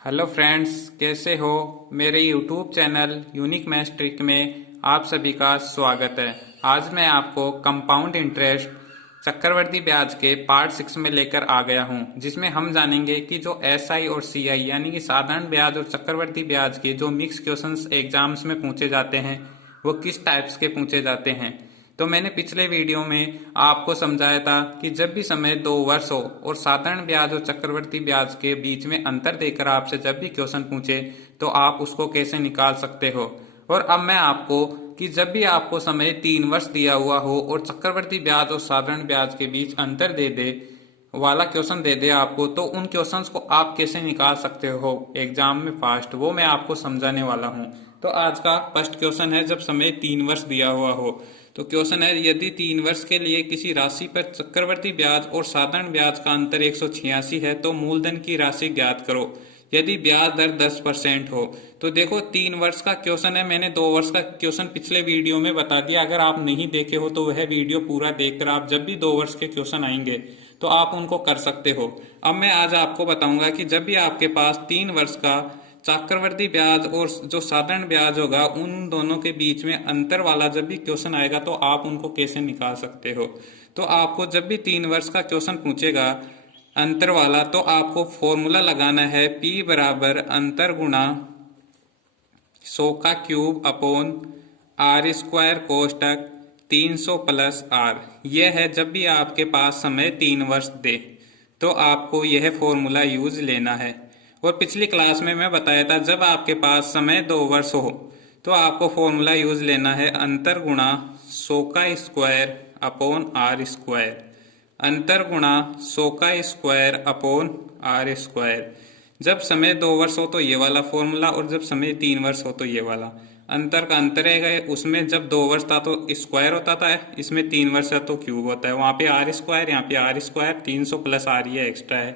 Hello friends, कैसे हो। मेरे YouTube channel unique maths trick में आप सभी का स्वागत है। आज मैं आपको कंपाउंड इंटरेस्ट चक्रवर्ती ब्याज के पार्ट 6 में लेकर आ गया हूं, जिसमें हम जानेंगे कि जो एसआई और सीआई यानी कि साधारण ब्याज और चक्रवर्ती ब्याज के जो मिक्स क्वेश्चंस एग्जाम्स में पूछे जाते हैं वो किस टाइप्स के पूछे जाते हैं। तो मैंने पिछले वीडियो में आपको समझाया था कि जब भी समय 2 वर्ष हो और साधारण ब्याज और चक्रवर्ती ब्याज के बीच में अंतर देकर आपसे जब भी क्वेश्चन पूछे तो आप उसको कैसे निकाल सकते हो। और अब मैं आपको कि जब भी आपको समय 3 वर्ष दिया हुआ हो और चक्रवर्ती ब्याज और साधारण ब्याज के बीच अंतर दे दे वाला क्वेश्चन दे दे आपको, तो उन क्वेश्चंस को आप कैसे निकाल सकते हो एग्जाम में फास्ट, वो मैं आपको समझाने वाला हूँ। तो आज का फर्स्ट क्वेश्चन है, जब समय 3 वर्ष दिया हुआ हो तो क्वेश्चन है, यदि 3 वर्ष के लिए किसी राशि पर चक्रवर्ती ब्याज और साधारण ब्याज का अंतर 186 है तो मूलधन की राशि ज्ञात करो यदि ब्याज दर 10% हो। तो देखो 3 वर्ष का क्वेश्चन है, मैंने 2 वर्ष का क्वेश्चन पिछले वीडियो में बता दिया। अगर आप नहीं देखे हो तो वह वीडियो पूरा देखकर आप जब भी 2 वर्ष के क्वेश्चन आएंगे तो आप उनको कर सकते हो। अब मैं आज आपको बताऊंगा कि जब भी आपके पास 3 वर्ष का चक्रवर्ती ब्याज और जो साधारण ब्याज होगा उन दोनों के बीच में अंतर वाला जब भी क्वेश्चन आएगा तो आप उनको कैसे निकाल सकते हो। तो आपको जब भी 3 वर्ष का क्वेश्चन पूछेगा अंतर वाला तो आपको फॉर्मूला लगाना है, P बराबर अंतर गुणा 100 का क्यूब अपॉन आर स्क्वायर कोष्टक 300 प्लस आर। यह है जब भी आपके पास समय 3 वर्ष दे तो आपको यह फॉर्मूला यूज लेना है। और पिछली क्लास में मैं बताया था जब आपके पास समय 2 वर्ष हो तो आपको फॉर्मूला यूज लेना है अंतर गुणा 100 का स्क्वायर अपॉन आर स्क्वायर। अंतर गुणा 100 का स्क्वायर अपॉन आर स्क्वायर। जब समय 2 वर्ष हो तो ये वाला फॉर्मूला और जब समय 3 वर्ष हो तो ये वाला। अंतर का अंतर है, उसमें जब 2 वर्ष था तो स्क्वायर होता था, इसमें 3 वर्ष है तो क्यूब होता है। वहां पे आर स्क्वायर, यहाँ पे आर स्क्वायर, 300 प्लस आर ये एक्स्ट्रा है।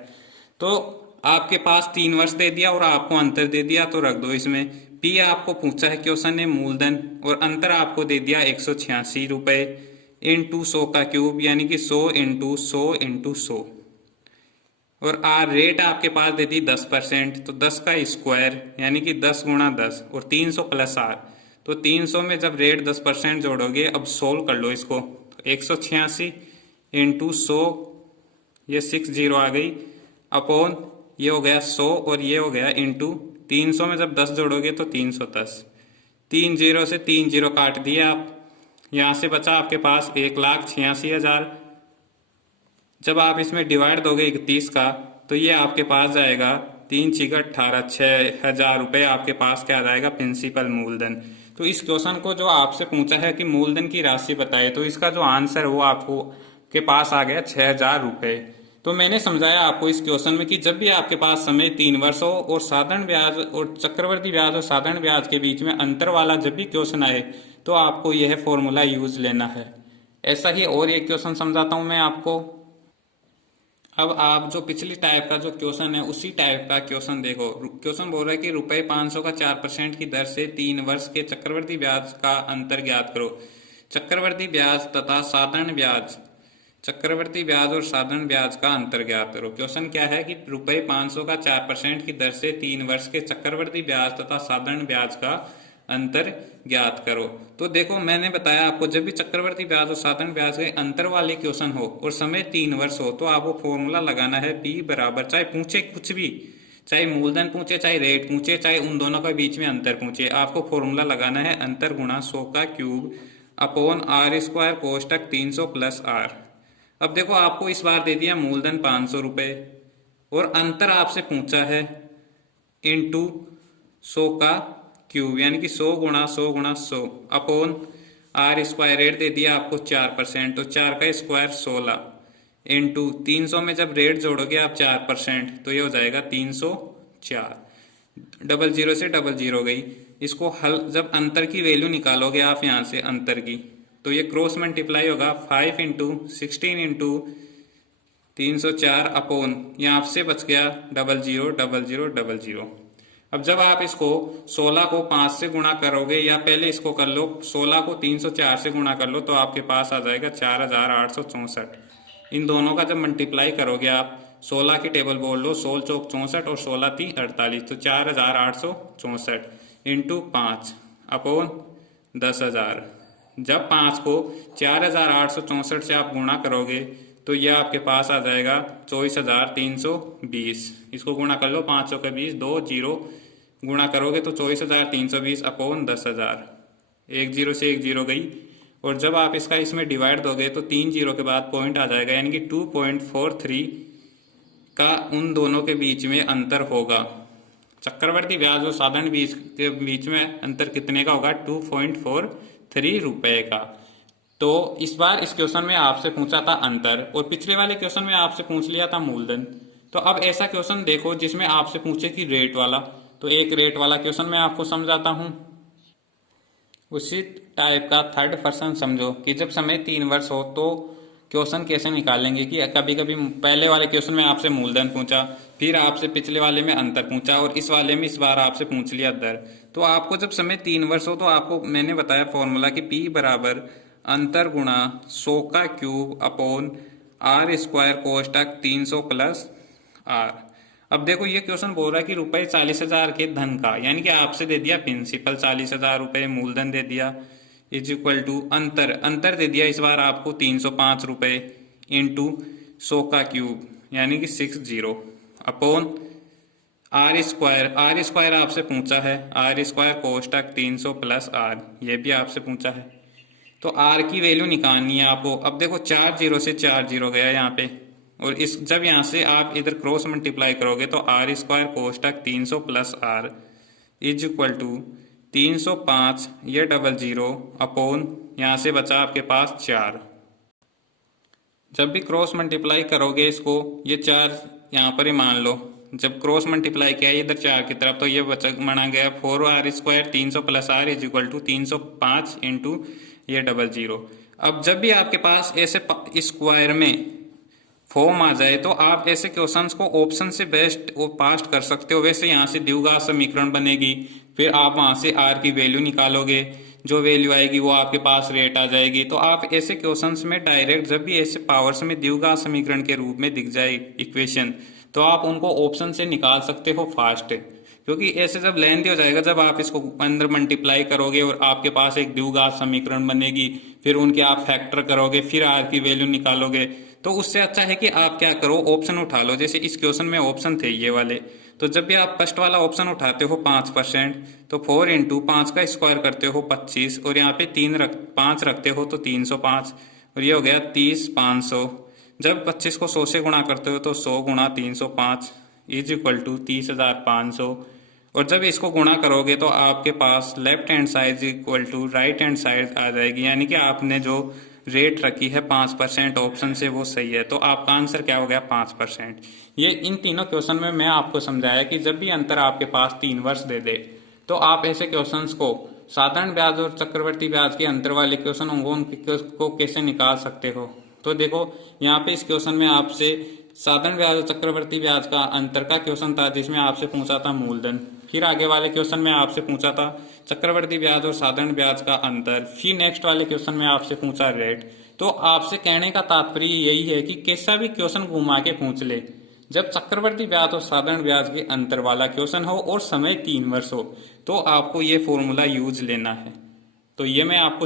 तो आपके पास 3 वर्ष दे दिया और आपको अंतर दे दिया तो रख दो इसमें। पी आपको पूछा है क्वेश्चन ने मूलधन और अंतर आपको दे दिया 186 रुपए इंटू 100 का क्यूब यानी कि 100 इंटू 100 इंटू 100। और आर रेट आपके पास दे दी 10%, तो 10 का स्क्वायर यानी कि 10 गुणा 10 और 300 प्लस आर। तो 300 में जब रेट 10% जोड़ोगे, अब सोल्व कर लो इसको, तो 186 इंटू 100, ये 60 आ गई, अपॉन ये हो गया 100 और ये हो गया इंटू 300 में जब 10 जोड़ोगे तो 310। 30 से 30 काट दिए आप, यहां से बचा आपके पास 1,86,000। जब आप इसमें डिवाइड दोगे 31 का तो ये आपके पास जाएगा 3×6 = 6,000 रुपये आपके पास क्या आ जाएगा, प्रिंसिपल मूलधन। तो इस क्वेश्चन को जो आपसे पूछा है कि मूलधन की राशि बताए, तो इसका जो आंसर वो आपको के पास आ गया 6,000 रुपये। तो मैंने समझाया आपको इस क्वेश्चन में कि जब भी आपके पास समय 3 वर्ष हो और साधारण ब्याज और चक्रवर्ती ब्याज और साधारण ब्याज के बीच में अंतर वाला जब भी क्वेश्चन आए तो आपको यह फॉर्मूला यूज लेना है। ऐसा ही और एक क्वेश्चन समझाता हूं मैं आपको। अब आप जो पिछली टाइप का जो क्वेश्चन है उसी टाइप का क्वेश्चन देखो। क्वेश्चन बोल रहा है कि ₹500 का 4% की दर से 3 वर्ष के चक्रवर्ती ब्याज का अंतर ज्ञात करो। चक्रवर्ती ब्याज तथा साधारण ब्याज, चक्रवर्ती ब्याज और साधारण ब्याज का अंतर ज्ञात करो। क्वेश्चन क्या है कि ₹500 का 4% की दर से 3 वर्ष के चक्रवर्ती ब्याज तथा साधारण ब्याज का अंतर ज्ञात करो। तो देखो मैंने बताया आपको जब भी चक्रवर्ती ब्याज और साधारण ब्याज के अंतर वाले क्वेश्चन हो और समय 3 वर्ष हो तो आपको फॉर्मूला लगाना है, P बराबर, चाहे पूछे कुछ भी, चाहे मूलधन पूछे, चाहे रेट पूछे, चाहे उन दोनों के बीच में अंतर पूछे, आपको फॉर्मूला लगाना है अंतर गुणा 100 का क्यूब अपॉन आर स्क्वायर कोष्टक 300 प्लस आर। अब देखो आपको इस बार दे दिया मूलधन 500 रुपए और अंतर आपसे पूछा है इंटू 100 का क्यूब यानी कि 100 गुणा 100 गुणा 100 अपॉन आर स्क्वायर रेट दे दिया आपको 4%, तो 4 का स्क्वायर 16 इंटू 300 में जब रेट जोड़ोगे आप 4% तो ये हो जाएगा 304। 00 से 00 गई। इसको हल जब अंतर की वैल्यू निकालोगे आप यहाँ से अंतर की, तो ये क्रॉस मल्टीप्लाई होगा 5 इंटू 16 इंटू 304 अपॉन यहाँ से बच गया 000000। अब जब आप इसको 16 को 5 से गुणा करोगे, या पहले इसको कर लो 16 को 304 से गुणा कर लो, तो आपके पास आ जाएगा 4,864। इन दोनों का जब मल्टीप्लाई करोगे आप 16 की टेबल बोल लो, 16 चौक 64 और 16 3 48, तो 4864 इंटू 5 अपॉन 10,000। जब 5 को 4864 से आप गुणा करोगे तो यह आपके पास आ जाएगा 24,320। इसको गुणा कर लो, 500 का 20, 2 जीरो गुणा करोगे तो 24,320 अपॉन 10,000। एक जीरो से एक जीरो गई, और जब आप इसका इसमें डिवाइड दोगे तो 3 जीरो के बाद पॉइंट आ जाएगा, यानी कि 2.43 का उन दोनों के बीच में अंतर होगा। चक्रवर्ती ब्याज और साधारण ब्याज के बीच में अंतर कितने का होगा? 2.43 रुपए का। तो इस बार इस क्वेश्चन में आपसे पूछा था अंतर, और पिछले वाले क्वेश्चन में आपसे पूछ लिया था मूलधन। तो अब ऐसा क्वेश्चन देखो जिसमें आपसे पूछे कि रेट वाला, तो एक रेट वाला क्वेश्चन मैं आपको समझाता हूं। उसी टाइप का थर्ड पर्सन समझो कि जब समय 3 वर्ष हो तो क्वेश्चन कैसे निकालेंगे। कि कभी कभी पहले वाले क्वेश्चन में आपसे मूलधन पूछा, फिर आपसे पिछले वाले में अंतर पूछा, और इस वाले में इस बार आपसे पूछ लिया दर। तो आपको जब समय 3 वर्ष हो तो आपको मैंने बताया फॉर्मूला कि P बराबर अंतर गुणा 100 का क्यूब अपॉन R स्क्वायर कोष्टक 300 प्लस R। अब देखो ये क्वेश्चन बोल रहा है कि रुपए 40,000 के धन का, यानी कि आपसे दे दिया प्रिंसिपल 40,000 रुपए, मूलधन दे दिया, इज इक्वल टू अंतर दे दिया इस बार आपको 305 रुपए इंटू 100 का क्यूब यानी कि 60 अपॉन R स्क्वायर आपसे पूछा है, R स्क्वायर कोष्टक 300 प्लस R, ये भी आपसे पूछा है। तो R की वैल्यू निकालनी है आपको। अब देखो 4 जीरो से 4 जीरो गया यहाँ पे, और इस जब यहाँ से आप इधर क्रॉस मल्टीप्लाई करोगे तो R स्क्वायर कोष्टक 300 plus R is equal to 305, ये 00 अपॉन यहाँ से बचा आपके पास 4। जब भी क्रॉस मल्टीप्लाई करोगे इसको, ये 4 यहाँ पर ही मान लो, जब क्रॉस मल्टीप्लाई किया इधर 4 की तरफ तो ये बचा माना गया 4R square 300 plus R is equal to 305 into ये 00। अब जब भी आपके पास ऐसे स्क्वायर में फॉर्म आ जाए तो आप ऐसे क्वेश्चंस को ऑप्शन से बेस्ट और पास्ट कर सकते हो। वैसे यहाँ से द्विघात समीकरण बनेगी, फिर आप वहां से R की वैल्यू निकालोगे, जो वैल्यू आएगी वो आपके पास रेट आ जाएगी। तो आप ऐसे क्वेश्चंस में डायरेक्ट जब भी ऐसे पावर्स में द्विघात समीकरण के रूप में दिख जाए इक्वेशन, तो आप उनको ऑप्शन से निकाल सकते हो फास्ट। क्योंकि ऐसे जब लेंथी हो जाएगा, जब आप इसको अंदर मल्टीप्लाई करोगे और आपके पास एक द्विघात समीकरण बनेगी, फिर उनके आप फैक्टर करोगे, फिर R की वैल्यू निकालोगे, तो उससे अच्छा है कि आप क्या करो, ऑप्शन उठा लो। जैसे इस क्वेश्चन में ऑप्शन थे ये वाले, तो जब भी आप फर्स्ट वाला ऑप्शन उठाते हो 5%, तो 4 इंटू 5 का स्क्वायर करते हो 25, और यहाँ पे 5 रखते हो तो 305, और ये हो गया 30 500। जब 25 को 100 से गुणा करते हो तो 100 गुणा 305 इज इक्वल टू 30,500। और जब इसको गुणा करोगे तो आपके पास left hand side equal to right hand side आ जाएगी, यानी कि आपने जो रेट रखी है 5% ऑप्शन से वो सही है। तो आपका आंसर क्या हो गया? 5%। ये इन तीनों क्वेश्चन में मैं आपको समझाया कि जब भी अंतर आपके पास 3 वर्ष दे दे तो आप ऐसे क्वेश्चंस को साधारण ब्याज और चक्रवर्ती ब्याज के अंतर वाले क्वेश्चन को कैसे निकाल सकते हो। तो देखो यहाँ पे इस क्वेश्चन में आपसे साधारण ब्याज और चक्रवर्ती ब्याज का अंतर का क्वेश्चन था, जिसमें आपसे पूछा था मूलधन। फिर आगे वाले क्वेश्चन में आपसे पूछा था चक्रवर्ती ब्याज और साधारण ब्याज का अंतर। फिर नेक्स्ट वाले क्वेश्चन में आपसे पूछा रेट। तो आपसे कहने का तात्पर्य यही है कि कैसा भी क्वेश्चन घुमा के पूछ ले, जब चक्रवर्ती ब्याज और साधारण ब्याज के अंतर वाला क्वेश्चन हो और समय 3 वर्ष हो, तो आपको ये फॉर्मूला यूज लेना है। तो ये मैं आपको